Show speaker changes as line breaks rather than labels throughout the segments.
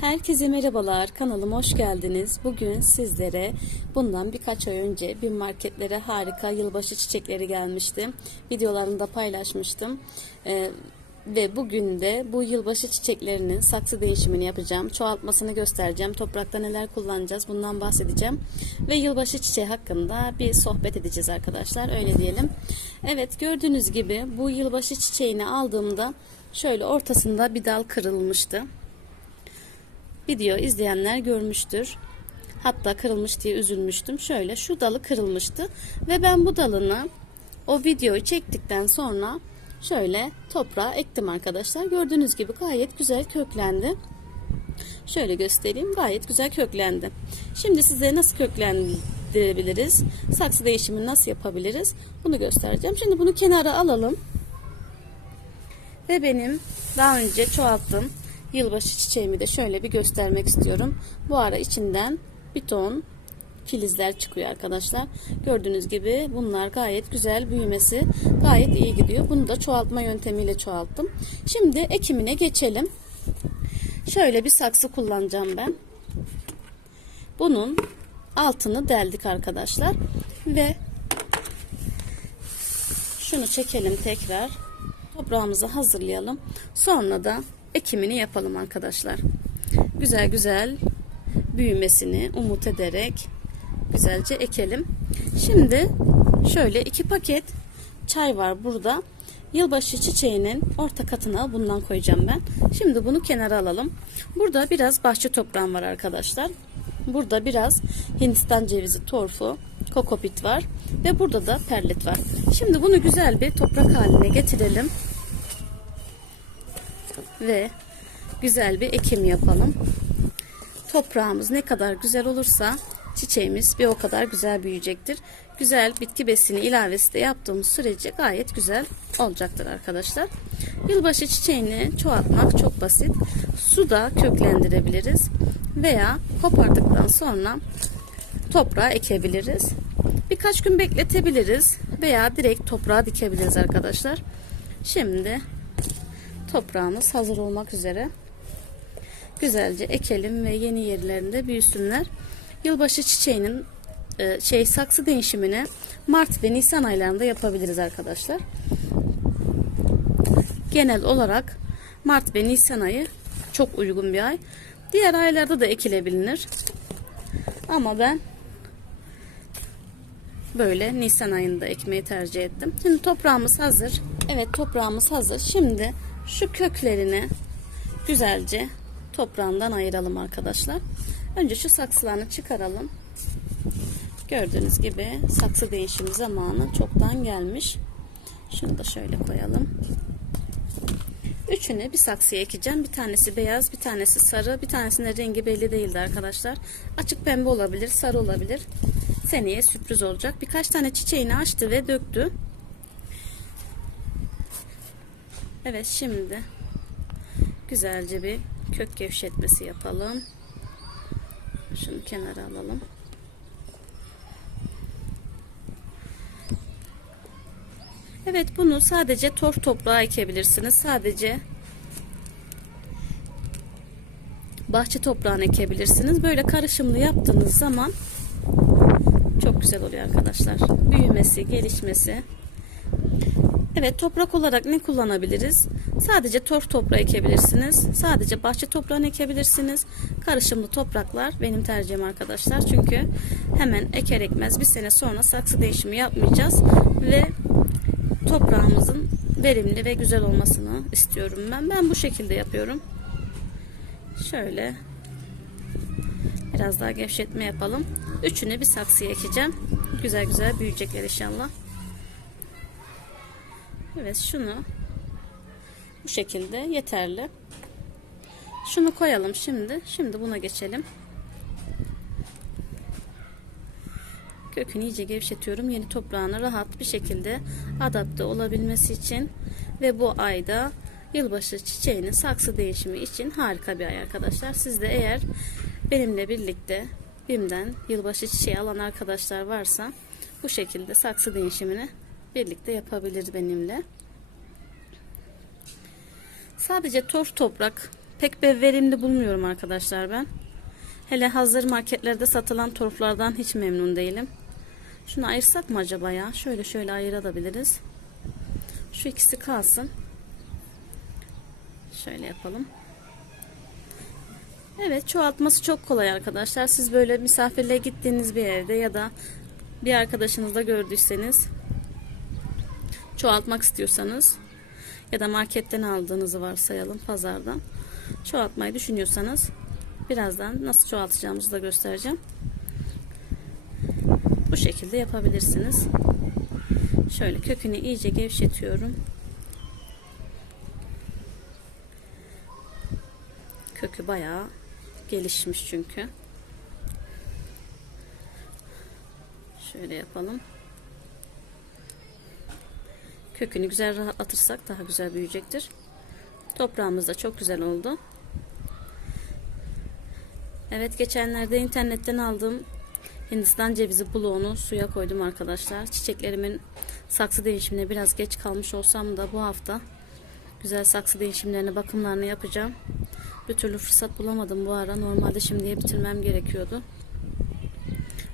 Herkese merhabalar. Kanalıma hoş geldiniz. Bugün sizlere bundan birkaç ay önce bir marketlere harika yılbaşı çiçekleri gelmişti. Videolarında paylaşmıştım. Ee, ve bugün de bu yılbaşı çiçeklerinin saksı değişimini yapacağım. Çoğaltmasını göstereceğim. Toprakta neler kullanacağız bundan bahsedeceğim. Ve yılbaşı çiçeği hakkında bir sohbet edeceğiz arkadaşlar. Öyle diyelim. Evet gördüğünüz gibi bu yılbaşı çiçeğini aldığımda şöyle ortasında bir dal kırılmıştı. Video izleyenler görmüştür. Hatta kırılmış diye üzülmüştüm. Şöyle şu dalı kırılmıştı ve ben bu dalını o videoyu çektikten sonra şöyle toprağa ektim arkadaşlar. Gördüğünüz gibi gayet güzel köklendi. Şöyle göstereyim. Gayet güzel köklendi. Şimdi size nasıl köklendirebiliriz? Saksı değişimini nasıl yapabiliriz? Bunu göstereceğim. Şimdi bunu kenara alalım. Ve benim daha önce çoğalttığım yılbaşı çiçeğimi de şöyle bir göstermek istiyorum. Bu ara içinden bir ton filizler çıkıyor arkadaşlar. Gördüğünüz gibi bunlar gayet güzel büyümesi gayet iyi gidiyor. Bunu da çoğaltma yöntemiyle çoğalttım. Şimdi ekimine geçelim. Şöyle bir saksı kullanacağım ben. Bunun altını deldik arkadaşlar. Ve şunu çekelim tekrar. Toprağımızı hazırlayalım. Sonra da ekimini yapalım arkadaşlar. Güzel güzel büyümesini umut ederek güzelce ekelim. Şimdi şöyle iki paket çay var burada. Yılbaşı çiçeğinin orta katına bundan koyacağım ben. Şimdi bunu kenara alalım. Burada biraz bahçe toprağım var arkadaşlar. Burada biraz Hindistan cevizi torfu, kokopit var ve burada da perlit var. Şimdi bunu güzel bir toprak haline getirelim ve güzel bir ekim yapalım. Toprağımız ne kadar güzel olursa çiçeğimiz bir o kadar güzel büyüyecektir. Güzel bitki besini ilavesi de yaptığımız sürece gayet güzel olacaktır arkadaşlar. Yılbaşı çiçeğini çoğaltmak çok basit. Suda köklendirebiliriz veya kopardıktan sonra toprağa ekebiliriz. Birkaç gün bekletebiliriz veya direkt toprağa dikebiliriz arkadaşlar. Şimdi toprağımız hazır olmak üzere. Güzelce ekelim ve yeni yerlerinde büyüsünler. Yılbaşı çiçeğinin e, şey saksı değişimini Mart ve Nisan aylarında yapabiliriz arkadaşlar. Genel olarak Mart ve Nisan ayı çok uygun bir ay. Diğer aylarda da ekilebilir. Ama ben böyle Nisan ayında ekmeği tercih ettim. Şimdi toprağımız hazır. Evet toprağımız hazır. Şimdi şu köklerini güzelce toprağından ayıralım arkadaşlar. Önce şu saksılarını çıkaralım. Gördüğünüz gibi saksı değişimi zamanı çoktan gelmiş. Şunu da şöyle koyalım. Üçünü bir saksıya ekeceğim. Bir tanesi beyaz, bir tanesi sarı, bir tanesinin rengi belli değildi arkadaşlar. Açık pembe olabilir, sarı olabilir. Seneye sürpriz olacak. Birkaç tane çiçeğini açtı ve döktü. Evet şimdi güzelce bir kök gevşetmesi yapalım. Şunu kenara alalım. Evet bunu sadece torf toprağa ekebilirsiniz. Sadece bahçe toprağına ekebilirsiniz. Böyle karışımlı yaptığınız zaman çok güzel oluyor arkadaşlar. Büyümesi, gelişmesi. Evet toprak olarak ne kullanabiliriz? Sadece torf toprağı ekebilirsiniz. Sadece bahçe toprağını ekebilirsiniz. Karışımlı topraklar benim tercihim arkadaşlar. Çünkü hemen eker ekmez bir sene sonra saksı değişimi yapmayacağız. Ve toprağımızın verimli ve güzel olmasını istiyorum ben. Ben bu şekilde yapıyorum. Şöyle biraz daha gevşetme yapalım. Üçünü bir saksıya ekeceğim. Güzel güzel büyüyecekler inşallah. Evet şunu bu şekilde yeterli. Şunu koyalım şimdi. Şimdi buna geçelim. Kökünü iyice gevşetiyorum. Yeni toprağına rahat bir şekilde adapte olabilmesi için ve bu ayda yılbaşı çiçeğinin saksı değişimi için harika bir ay arkadaşlar. Siz de eğer benimle birlikte BİM'den yılbaşı çiçeği alan arkadaşlar varsa bu şekilde saksı değişimini birlikte yapabilir benimle. Sadece torf toprak pek bir verimli bulmuyorum arkadaşlar ben. Hele hazır marketlerde satılan torflardan hiç memnun değilim. Şunu ayırsak mı acaba ya? Şöyle şöyle ayırabiliriz. Şu ikisi kalsın. Şöyle yapalım. Evet çoğaltması çok kolay arkadaşlar. Siz böyle misafirliğe gittiğiniz bir evde ya da bir arkadaşınızda gördüyseniz çoğaltmak istiyorsanız ya da marketten aldığınızı varsayalım pazardan çoğaltmayı düşünüyorsanız birazdan nasıl çoğaltacağımızı da göstereceğim. Bu şekilde yapabilirsiniz. Şöyle kökünü iyice gevşetiyorum. Kökü bayağı gelişmiş çünkü. Şöyle yapalım. Kökünü güzel rahatlatırsak daha güzel büyüyecektir. Toprağımız da çok güzel oldu. Evet geçenlerde internetten aldığım Hindistan cevizi bloğunu suya koydum arkadaşlar. Çiçeklerimin saksı değişimine biraz geç kalmış olsam da bu hafta güzel saksı değişimlerine bakımlarını yapacağım. Bir türlü fırsat bulamadım bu ara. Normalde şimdiye bitirmem gerekiyordu.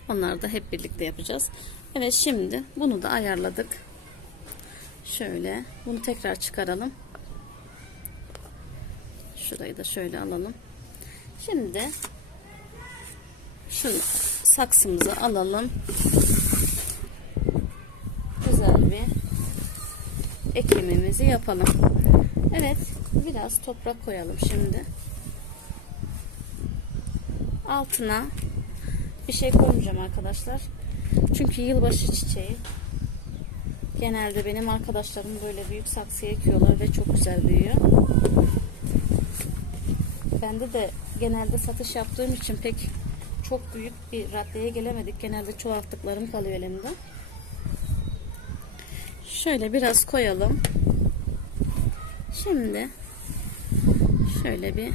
Onları da hep birlikte yapacağız. Evet şimdi bunu da ayarladık. Şöyle bunu tekrar çıkaralım. Şurayı da şöyle alalım. Şimdi şunu saksımızı alalım. Güzel bir ekimimizi yapalım. Evet, biraz toprak koyalım şimdi. Altına bir şey koymayacağım arkadaşlar. Çünkü yılbaşı çiçeği. Genelde benim arkadaşlarım böyle büyük saksıya ekiyorlar ve çok güzel büyüyor. Bende de genelde satış yaptığım için pek çok büyük bir raddeye gelemedik. Genelde çoğalttıklarım kalıyor elimde. Şöyle biraz koyalım. Şimdi şöyle bir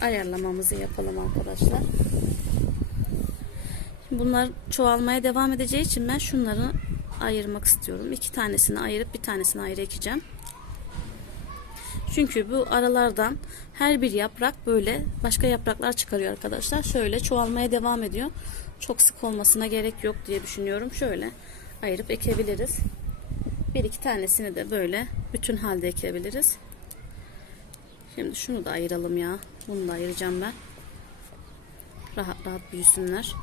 ayarlamamızı yapalım arkadaşlar. Bunlar çoğalmaya devam edeceği için ben şunları ayırmak istiyorum. İki tanesini ayırıp bir tanesini ayrı ekeceğim. Çünkü bu aralardan her bir yaprak böyle başka yapraklar çıkarıyor arkadaşlar. Şöyle çoğalmaya devam ediyor. Çok sık olmasına gerek yok diye düşünüyorum. Şöyle ayırıp ekebiliriz. Bir iki tanesini de böyle bütün halde ekebiliriz. Şimdi şunu da ayıralım ya. Bunu da ayıracağım ben. Rahat rahat büyüsünler.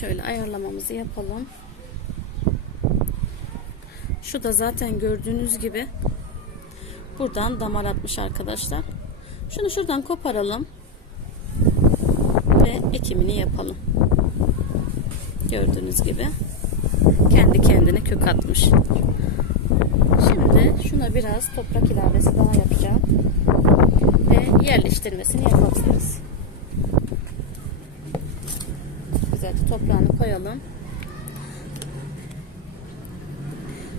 Şöyle ayarlamamızı yapalım. Şu da zaten gördüğünüz gibi buradan damar atmış arkadaşlar. Şunu şuradan koparalım ve ekimini yapalım. Gördüğünüz gibi kendi kendine kök atmış. Şimdi şuna biraz toprak ilavesi daha yapacağım ve yerleştirmesini yapabiliriz. Güzelce toprağını koyalım.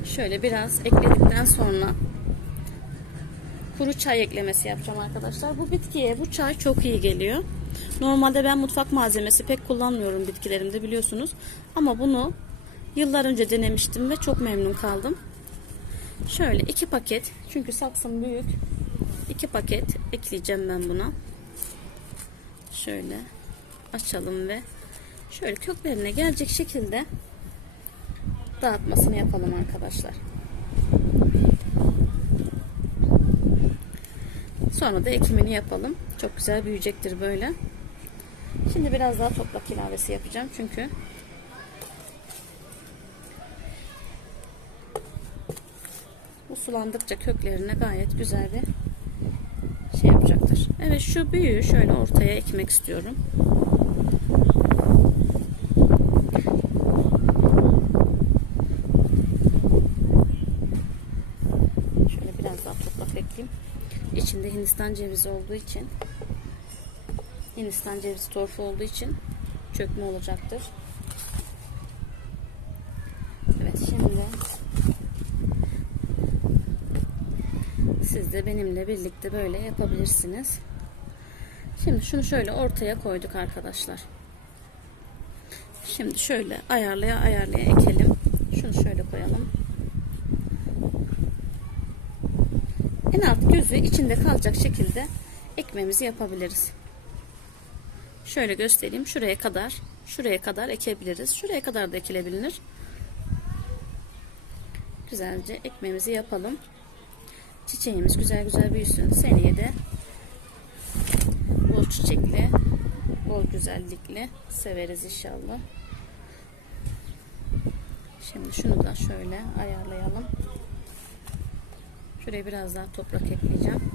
Şöyle biraz ekledikten sonra kuru çay eklemesi yapacağım arkadaşlar. Bu bitkiye bu çay çok iyi geliyor. Normalde ben mutfak malzemesi pek kullanmıyorum bitkilerimde biliyorsunuz. Ama bunu yıllar önce denemiştim ve çok memnun kaldım. Şöyle iki paket çünkü saksım büyük. iki paket ekleyeceğim ben buna. Şöyle açalım ve şöyle köklerine gelecek şekilde dağıtmasını yapalım arkadaşlar. Sonra da ekimini yapalım. Çok güzel büyüyecektir böyle. Şimdi biraz daha toprak ilavesi yapacağım çünkü bu sulandıkça köklerine gayet güzel bir şey yapacaktır. Evet şu büyüğü şöyle ortaya ekmek istiyorum. içinde Hindistan cevizi olduğu için Hindistan cevizi torfu olduğu için çökme olacaktır. Evet şimdi siz de benimle birlikte böyle yapabilirsiniz. Şimdi şunu şöyle ortaya koyduk arkadaşlar. Şimdi şöyle ayarlaya ayarlaya ekelim. Şunu şöyle koyalım. En alt gözü içinde kalacak şekilde ekmemizi yapabiliriz. Şöyle göstereyim. Şuraya kadar, şuraya kadar ekebiliriz. Şuraya kadar da ekilebilir. Güzelce ekmemizi yapalım. Çiçeğimiz güzel güzel büyüsün. Seneye de bol çiçekli, bol güzellikli severiz inşallah. Şimdi şunu da şöyle ayarlayalım. Şuraya biraz daha toprak ekleyeceğim.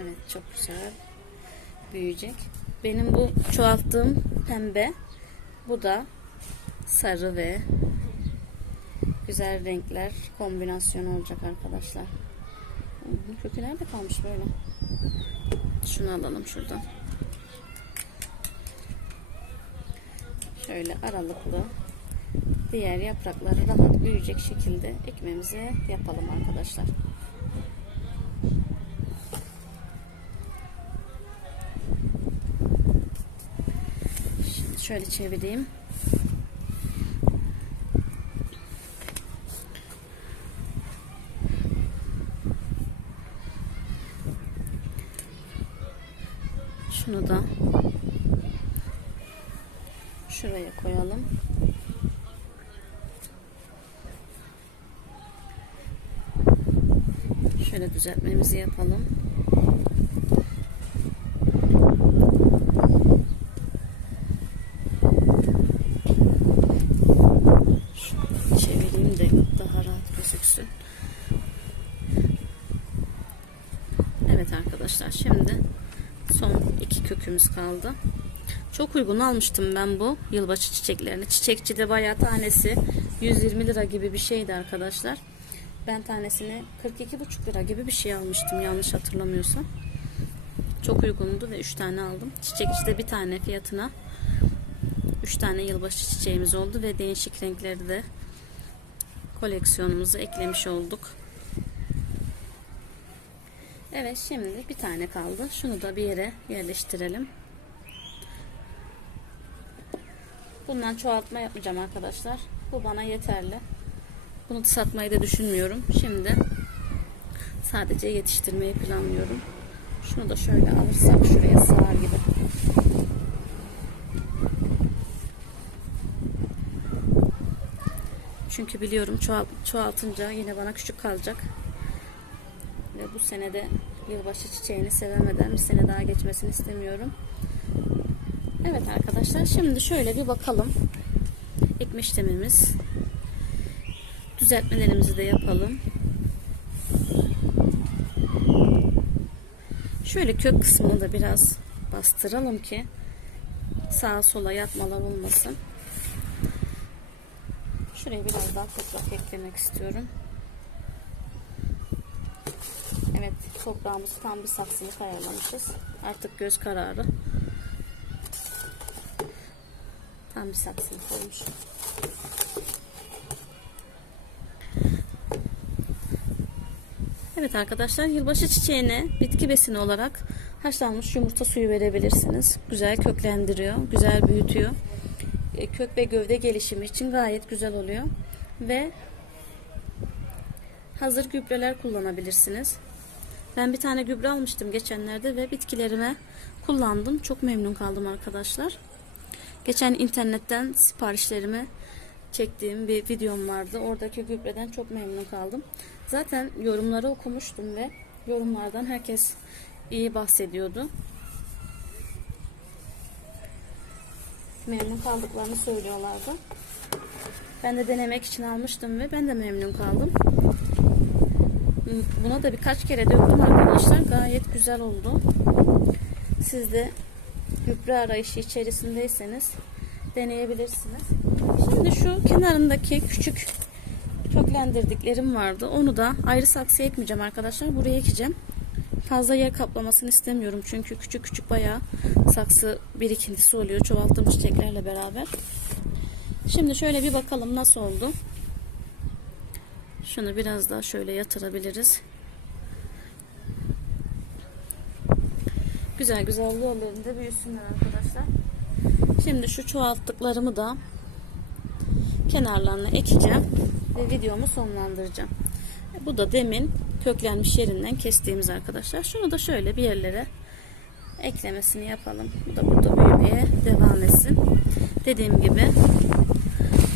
Evet çok güzel büyüyecek. Benim bu çoğalttığım pembe. Bu da sarı ve güzel renkler kombinasyonu olacak arkadaşlar. Kökü nerede kalmış böyle? Şunu alalım şuradan. Şöyle aralıklı diğer yaprakları rahat büyüyecek şekilde ekmemizi yapalım arkadaşlar. Şimdi şöyle çevireyim. Şunu da şuraya koyalım. Şöyle düzeltmemizi yapalım. Çevireyim de daha rahat gözüksün. Evet arkadaşlar şimdi son iki kökümüz kaldı. Çok uygun almıştım ben bu yılbaşı çiçeklerini. Çiçekçide bayağı tanesi 120 lira gibi bir şeydi arkadaşlar. Ben tanesini 42,5 lira gibi bir şey almıştım yanlış hatırlamıyorsam. Çok uygundu ve 3 tane aldım. Çiçekçide bir tane fiyatına 3 tane yılbaşı çiçeğimiz oldu ve değişik renkleri de koleksiyonumuza eklemiş olduk. Evet şimdi bir tane kaldı. Şunu da bir yere yerleştirelim. Bundan çoğaltma yapmayacağım arkadaşlar. Bu bana yeterli. Bunu satmayı da düşünmüyorum. Şimdi sadece yetiştirmeyi planlıyorum. Şunu da şöyle alırsak şuraya sığar gibi. Çünkü biliyorum çoğalt, çoğaltınca yine bana küçük kalacak. Ve bu senede yılbaşı çiçeğini sevemeden bir sene daha geçmesini istemiyorum. Evet arkadaşlar şimdi şöyle bir bakalım. Ekme işlemimiz. Düzeltmelerimizi de yapalım. Şöyle kök kısmını da biraz bastıralım ki sağa sola yatmalar olmasın. Şuraya biraz daha toprak eklemek istiyorum. Evet toprağımızı tam bir saksılık ayarlamışız. Artık göz kararı. Tam bir saksılık olmuş. Evet arkadaşlar yılbaşı çiçeğine bitki besini olarak haşlanmış yumurta suyu verebilirsiniz. Güzel köklendiriyor, güzel büyütüyor. E, Kök ve gövde gelişimi için gayet güzel oluyor. Ve hazır gübreler kullanabilirsiniz. Ben bir tane gübre almıştım geçenlerde ve bitkilerime kullandım. Çok memnun kaldım arkadaşlar. Geçen internetten siparişlerimi çektiğim bir videom vardı. Oradaki gübreden çok memnun kaldım. Zaten yorumları okumuştum ve yorumlardan herkes iyi bahsediyordu. Memnun kaldıklarını söylüyorlardı. Ben de denemek için almıştım ve ben de memnun kaldım. Buna da birkaç kere döktüm arkadaşlar. Gayet güzel oldu. Siz de gübre arayışı içerisindeyseniz deneyebilirsiniz. Şimdi şu kenarındaki küçük köklendirdiklerim vardı. Onu da ayrı saksıya ekmeyeceğim arkadaşlar. Buraya ekeceğim. Fazla yer kaplamasını istemiyorum. Çünkü küçük küçük bayağı saksı birikintisi oluyor. Çoğalttığım çiçeklerle beraber. Şimdi şöyle bir bakalım nasıl oldu. Şunu biraz daha şöyle yatırabiliriz. Güzel güzel yerlerinde büyüsünler arkadaşlar. Şimdi şu çoğalttıklarımı da kenarlarına ekeceğim ve videomu sonlandıracağım. Bu da demin köklenmiş yerinden kestiğimiz arkadaşlar. Şunu da şöyle bir yerlere eklemesini yapalım. Bu da burada büyümeye devam etsin. Dediğim gibi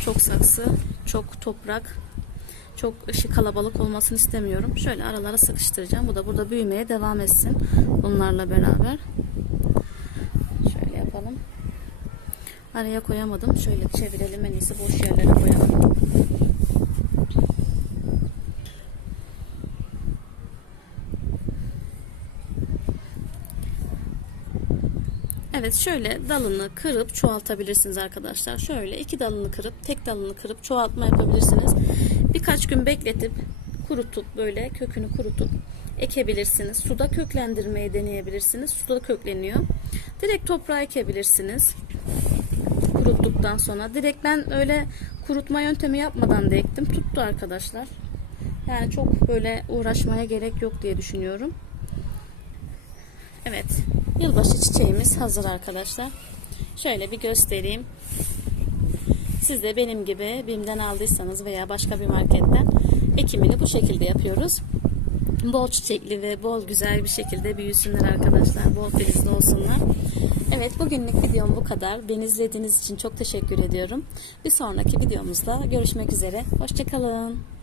çok saksı, çok toprak, çok ışık kalabalık olmasını istemiyorum. Şöyle aralara sıkıştıracağım. Bu da burada büyümeye devam etsin. Bunlarla beraber. Şöyle yapalım. Araya koyamadım. Şöyle çevirelim. En iyisi boş yerlere koyalım. Evet şöyle dalını kırıp çoğaltabilirsiniz arkadaşlar. Şöyle iki dalını kırıp tek dalını kırıp çoğaltma yapabilirsiniz. Birkaç gün bekletip kurutup böyle kökünü kurutup ekebilirsiniz. Suda köklendirmeyi deneyebilirsiniz. Suda kökleniyor. Direkt toprağa ekebilirsiniz. Kuruttuktan sonra. Direkt ben öyle kurutma yöntemi yapmadan da ektim. Tuttu arkadaşlar. Yani çok böyle uğraşmaya gerek yok diye düşünüyorum. Evet. Yılbaşı çiçeğimiz hazır arkadaşlar. Şöyle bir göstereyim. Siz de benim gibi BİM'den aldıysanız veya başka bir marketten ekimini bu şekilde yapıyoruz. Bol çiçekli ve bol güzel bir şekilde büyüsünler arkadaşlar. Bol filizli olsunlar. Evet bugünlük videom bu kadar. Beni izlediğiniz için çok teşekkür ediyorum. Bir sonraki videomuzda görüşmek üzere. Hoşçakalın.